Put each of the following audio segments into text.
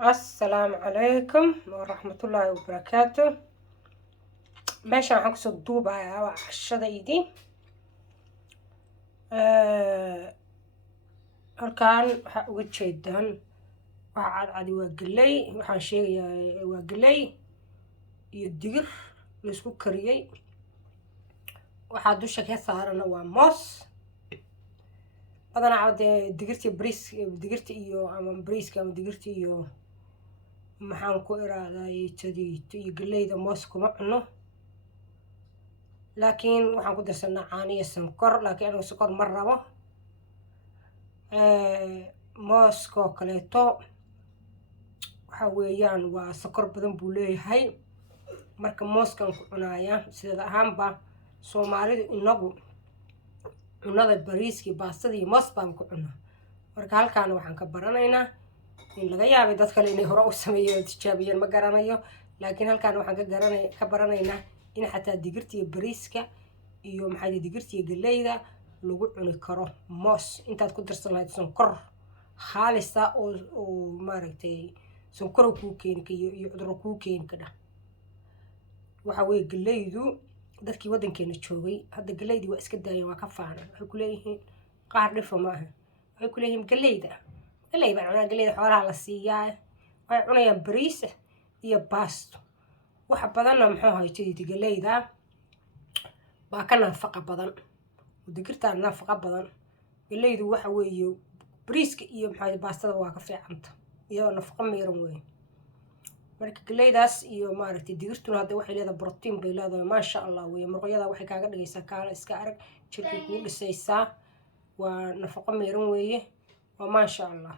السلام عليكم ورحمة الله وبركاته. meeshaan waxaan kusoo duubayaa waa cashadaydii. halkaan waxaa uga jeedaan waxa cadcadi waa galey, waxaan sheegayaa waa galey iyo digir la isku kariyey. waxaa dusha ka saarana waa moos. badanaa dee digirta iyo ama bariiska ama digirta iyo maxaan ku iraaday iyo galeyda moos kuma cuno, laakiin waxaan ku darsanaa caano iyo sonkor, laakiin anigu sonkor ma rabo. mooskoo kaleeto waxa weeyaan waa sonkor badan buu leeyahay, marka mooskan ku cunaaya. sideed ahaanba soomaalidu inagu cunada bariiskii baastada iyo moos baan ku cunaa. marka halkaana waxaan ka baranaynaa in laga yaabay dad kale inay hore u sameeyeen tijaabiyeen ma garanayo, laakiin halkaana waxaan ka baranaynaa in xataa digirta iyo bariiska iyo maxay digirta iyo galeyda lagu cuni karo moos intaad ku darsan lahayd sonkor khaalisa oo maaragtay sonkor kuu keeni iyo cudurro kuu keeni kara. waxa weeye galeydu dadkii waddankeena joogay hadda galeydii waa iska daayeen, waa ka faanaan. waxay ku leeyihiin qaar dhifa ma aha, waxay ku leeyihiin galey baan cunaa, galeyda xoolaha la siiyaa. waxay cunayaan bariis iyo baasto. waxa badanna muxuu haytay galeyda baa ka nafaqa badan, digirta nafaqa badan. galeydu waxa weeye bariiska iyo maxay baastada waa ka fiicanta, iyadoo nafaqa miiran weeye. marka galeydaas iyo maaragtay digirtuna hadda waxay leedahay borotiin bay leedahay maasha allah weeye. muruqyada waxay kaaga dhigaysaa kaala iska arag, jirka kuu dhisaysaa, waa nafaqo miiran weeye, waa maasha allah.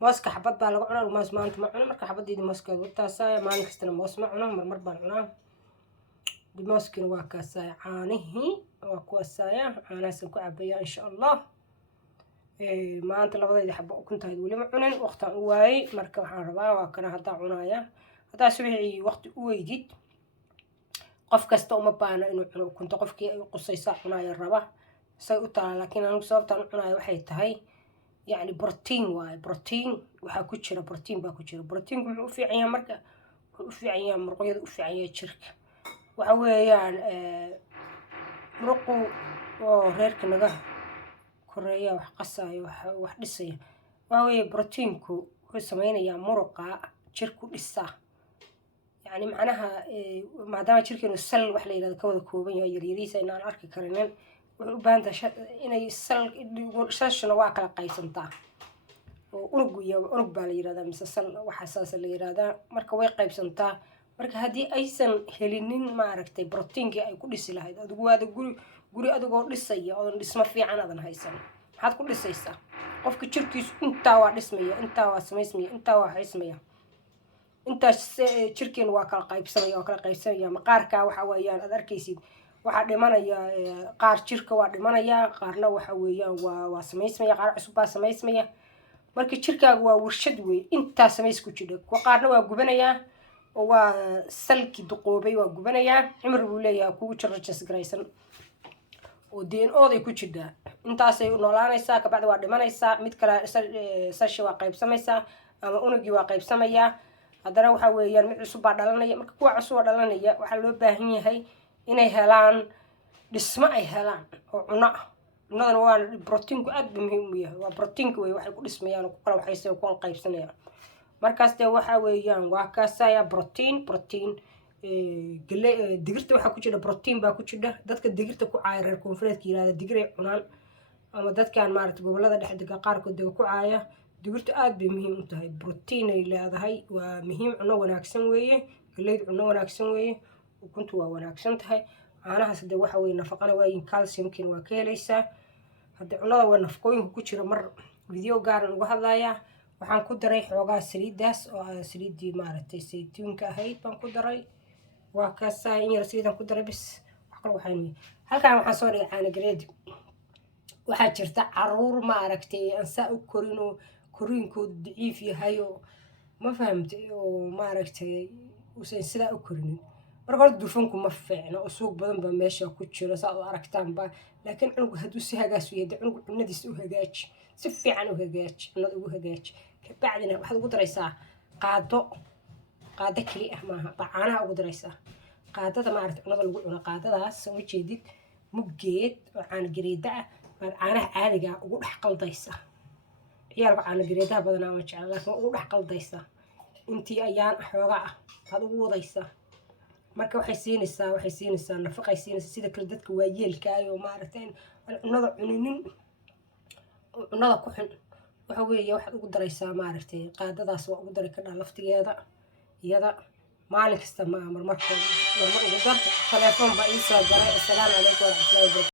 mooska xabad baa laga cunaa, moos maanta ma cuno, marka xabaddeedii mooska wataasaya. maalin kastana moos ma cuno, marmar baan cunaa. mooskina waa kaasaya, caanihii waa kuwaasaya, caanahaasaan ku cabaya insha allah. maanta labadayda xabo ukuntahayd weli ma cunin, waqtaan u waayey, marka waxaan rabaa waa kana haddaa cunaya. haddaa subaxii waqti u weydid, qof kasta uma baana inuu cuno ukunta, qofkii ay qusaysaa cunaya raba say u taala. laakiin anigu sababtaan u cunaya waxay tahay يعني بروتين واي waxaa ku jira borotiin baa ku jira. borotiinku wuxuu u fiican yahay marka wuxuu u fiican yahay muruqyada, u fiican yahay jirka. waxa weeyaan muruqu oo reerka naga koreeya wax qasaya wax dhisaya. waxa weeye borotiinku wuxuu sameynayaa muruqa jirku dhisa, yani macnaha maadaama jirkeenu sal wax la yiraahdo ka wada kooban yahay yaryariisa inaan arki karinin, wuxuu u baahan tahay inay salshana waa kala qaybsantaa oo unug baa la yirahdaa mise sal waxa saas la yiraahdaa. marka way qaybsantaa. marka haddii aysan helinin maaragtay borotiinkii ay ku dhisi lahayd, adigu waada guri adigoo dhisaya oo dhismo fiican aadan haysan, maxaad ku dhisaysaa? qofka jirkiisu intaa waa dhismaya, intaa waa samaysmaya, intaa waa haysmaya, intaas jirkeenu waa kala qaybsamaya. maqaarka waxa weeyaan aad arkaysid waxaa dhimanaya qaar jirka waa dhimanaya, qaarna waxa weeyaan waa samaysmaya, qaar cusub baa samaysmaya. marka jirkaaga waa warshad weeye, intaa samays ku jira. qaarna waa gubanayaa oo waa salki duqoobay, waa gubanayaa, cimri buu leeyahay kugu jiro jasgaraysan oo DNA-ooday ku jirtaa. intaasay u noolaanaysaa, kabacdi waa dhimanaysaa. mid kale sashi waa qaybsamaysaa ama unugii waa qaybsamayaa, haddana waxa weeyaan mid cusub baa dhalanaya. marka kuwa cusub oo dhalanaya waxaa loo baahan yahay inay helaan dhismo, ay helaan oo cuno ah. cunadana waa borotiinku aad buu muhiim u yahay, waa borotiinka wey waxay ku dhismayaan oo ku kala waxaysay ku kala qaybsanayaan. markaas dee waxa weeyaan waa kaasaya borotiin. digirta waxaa ku jira borotiin baa ku jira. dadka digirta ku caaya reer koonfureedka yirahda digiray cunaan, ama dadkan maaragtay gobolada dhexe dega qaarkood dega ku caaya. digirta aad bay muhiim u tahay, borotiin ay leedahay, waa muhiim, cuno wanaagsan weeye. galeydu cuno wanaagsan weeye, ukuntu waa wanaagsan tahay. caanahaas hadee waxa weeye nafaqana waayin, calciumkina waa ka helaysaa. haddii cunada waa nafaqooyinka ku jira mar video gaaran uga hadlayaa. waxaan ku daray xoogaa saliidaas oo saliidii maaragtay saytuunka ahayd baan ku daray. waa kaasaa in yar saliidaan ku daray bis. wax kale waxaan halkaan waxaan soo dhigay caano gareedi. waxaa jirta caruur maaragtay aan saa u korin oo koriinkoodu daciif yahay oo ma fahamtay oo maaragtay uusan sidaa u korinin. marka hore dufanku ma fiicna oo suuq badan baa meesha ku jira saad u aragtaanba, laakiin cunug hadduu si hagaas u yahay cunug cunadiisa u hagaaji, si fiican u hagaaji, cunada ugu hagaaji. kabacdina waxaad ugu daraysaa qaado keli ah maaha baa caanaha ugu daraysaa qaadada maaragtay cunada lagu cuno qaadadaas soo jeedid muggeed oo caana gareeda ah baad caanaha caadiga ugu dhex qaldaysaa ciyaalka caana gareedaha badanaa ma jecla laakiin ugu dhex qaldaysaa intii ayaan xoogaa ah baad ugu wadaysaa marka waxay siinaysaa nafaqay siinaysaa sida kale dadka waayeelka ah oo maaragtay aan cunada cuninin cunada ku xun waxa weeye waxaad ugu daraysaa maaragtay qaadadaas waa ugu dari kadhaa laftigeeda iyada maalin kasta ma marmar ugu dar telefoon baa ii soo garay assalaamu calaykum waraxmatullaahi wabarakaatu